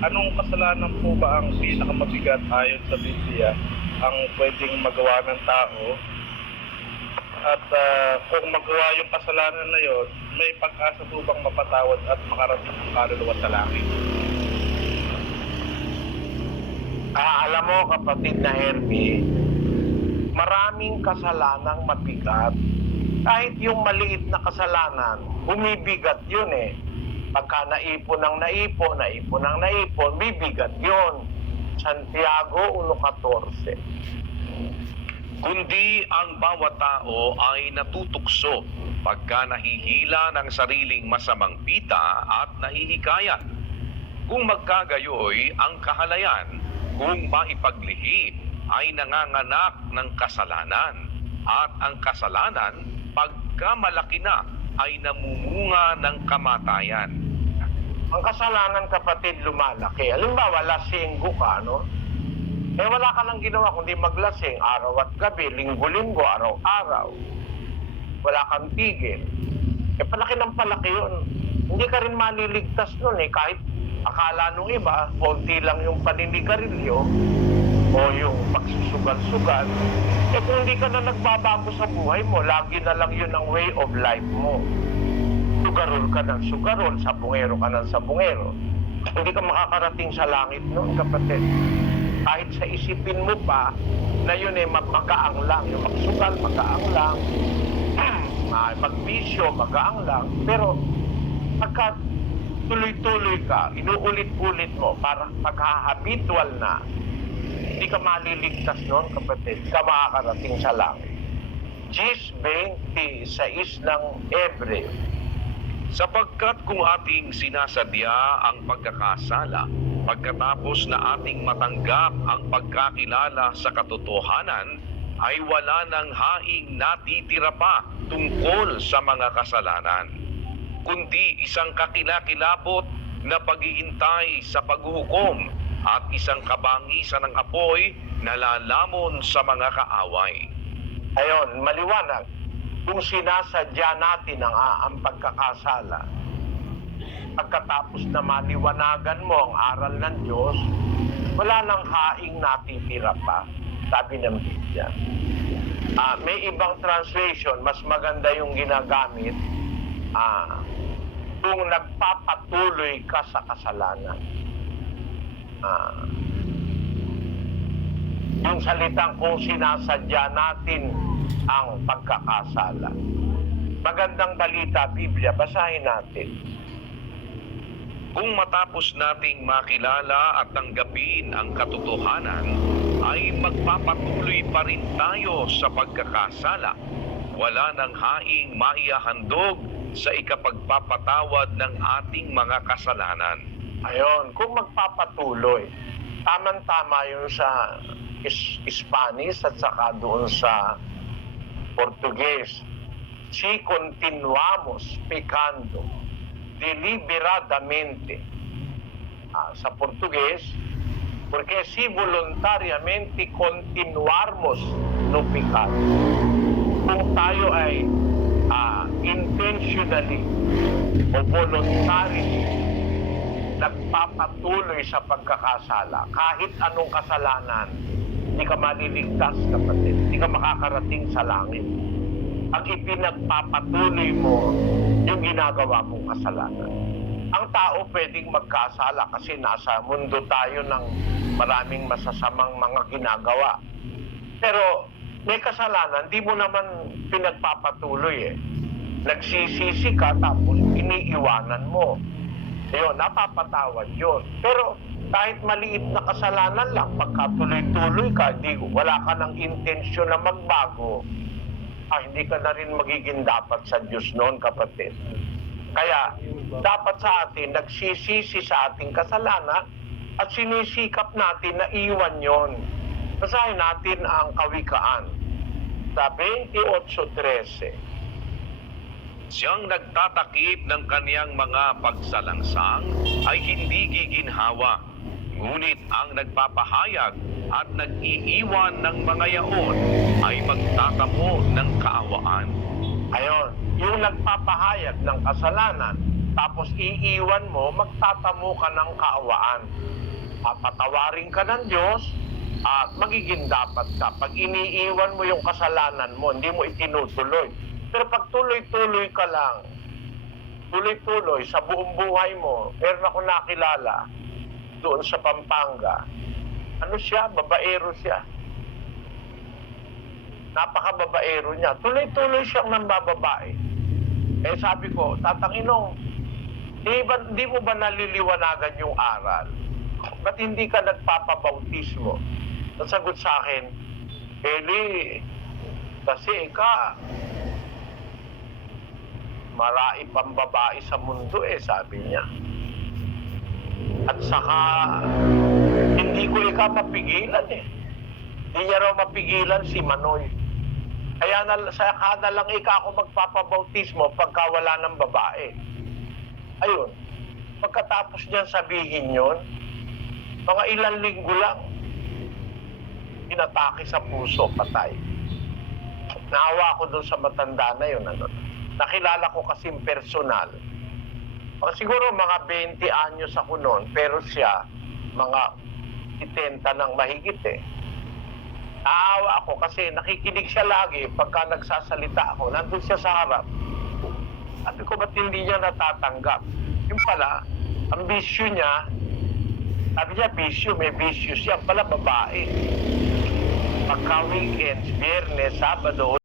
Anong kasalanan po ba ang pinakamabigat ayon sa Biblia ang pwedeng magawa ng tao? At kung magawa yung kasalanan na yon, may pag-asa po bang mapatawad at makarating ang kaluluwa sa langit? Alam mo kapatid na Hermie, maraming kasalanang mabigat. Kahit yung maliit na kasalanan, bumibigat yun eh. Pagka naipon ng naipon, bibigat yun. Santiago 1:14. Kundi ang bawat tao ay natutukso pagka nahihila ng sariling masamang pita at nahihikayat. Kung magkagayoy ang kahalayan, kung maipaglihi ay nanganganak ng kasalanan. At ang kasalanan, pagka malaki na, ay namumunga ng kamatayan. Ang kasalanan kapatid lumalaki. Halimbawa, lasinggo ka, no? Wala ka lang ginawa kundi maglasing araw at gabi, linggo-linggo, araw-araw. Wala kang tigil. Palaki ng palaki yun. Hindi ka rin maliligtas nun eh. Kahit akala nung iba, konti lang yung paninigarilyo o yung pagsusugal-sugal. Kung hindi ka na nagbabago sa buhay mo, lagi na lang yun ang way of life mo. Sugarol ka ng sugarol, sabungero ka ng sabungero. Hindi ka makakarating sa langit noon, kapatid. Kahit sa isipin mo pa na yun ay magaang lang. Yung magsugal, magaang lang. Magbisyo, magaang lang. Pero pagka tuloy-tuloy ka, inuulit-ulit mo, para paghahabitual na, hindi ka maliligtas noon, kapatid. Hindi ka makakarating sa langit. 10:26 ng Hebreo. Sapagkat kung ating sinasadya ang pagkakasala, pagkatapos na ating matanggap ang pagkakilala sa katotohanan, ay wala nang haing natitira pa tungkol sa mga kasalanan, kundi isang kakilakilabot na paghihintay sa paghuhukom at isang kabangisan ng apoy na lalamon sa mga kaaway. Ayon, maliwanag. Kung sinasadya natin ang pagkakasala, pagkatapos na maliwanagan mo ang aral ng Diyos, wala nang haing natitira pa, sabi ng Biblia. May ibang translation, mas maganda yung ginagamit, kung nagpapatuloy ka sa kasalanan. Yung salitang kung sinasadya natin ang pagkakasala. Magandang balita, Biblia, basahin natin. Kung matapos nating makilala at tanggapin ang katotohanan, ay magpapatuloy pa rin tayo sa pagkakasala. Wala nang haing maihahandog sa ikapagpapatawad ng ating mga kasalanan. Ayon, kung magpapatuloy, tamang-tama yun sa Spanish at saka doon sa Portuguese. Si continuamos pecando deliberadamente. Sa Portuguese, porque si voluntariamente continuarmos no pecado. Kung tayo ay intentionally o voluntarily nagpapatuloy sa pagkakasala, kahit anong kasalanan, hindi ka maliligtas, kapatid. Hindi ka makakarating sa langit. Ang ipinagpapatuloy mo, yung ginagawa mong kasalanan. Ang tao pwedeng magkasala kasi nasa mundo tayo ng maraming masasamang mga ginagawa. Pero may kasalanan, di mo naman pinagpapatuloy eh. Nagsisisi ka tapos iniiwanan mo. Ayun, napapatawad yun. Pero kahit maliit na kasalanan lang, pagka tuloy-tuloy ka, wala ka ng intensyon na magbago, hindi ka na rin magiging dapat sa Diyos noon, kapatid. Kaya, dapat sa atin, nagsisisi sa ating kasalanan at sinisikap natin na iwan yon. Basahin natin ang Kawikaan sa 28:13. Siyang nagtatakip ng kaniyang mga pagsalangsang ay hindi giginhawa, ngunit ang nagpapahayag at nag-iiwan ng mga yaon ay magtatamo ng kaawaan. Ayon, yung nagpapahayag ng kasalanan tapos iiwan mo, magtatamo ka ng kaawaan. Papatawarin ka ng Diyos at magiging dapat ka. Pag iniiwan mo yung kasalanan mo, hindi mo itinutuloy. Pero pag tuloy-tuloy ka lang, tuloy-tuloy sa buong buhay mo, meron ako nakilala doon sa Pampanga. Ano siya? Babaero siya. Napaka-babaero niya. Tuloy-tuloy siyang nambababae. Eh sabi ko, Tatanginong, di mo ba naliliwanagan yung aral? Ba't hindi ka nagpapabautismo? Nasagot sa akin, Eli, kasi marami pang babae sa mundo sabi niya. At saka, hindi ko mapigilan Hindi niya raw mapigilan si Manoy. Kaya saka na lang ako magpapabautismo pagka wala ng babae. Ayun. Pagkatapos niyan sabihin yun, mga ilang linggo lang, inatake sa puso, patay. Naawa ko doon sa matanda na yun. Nakilala ko kasing personal. Siguro mga 20 anyos ako noon, pero siya, mga 70 ng mahigit Naawa ako kasi nakikinig siya lagi pagka nagsasalita ako. Nandun siya sa harap. Sabi ko, ba't hindi niya natatanggap? Yung pala, ang bisyo niya, sabi niya, bisyo, may bisyo siya. Pala, babae. Pagka weekends, Biyernes, Sabado,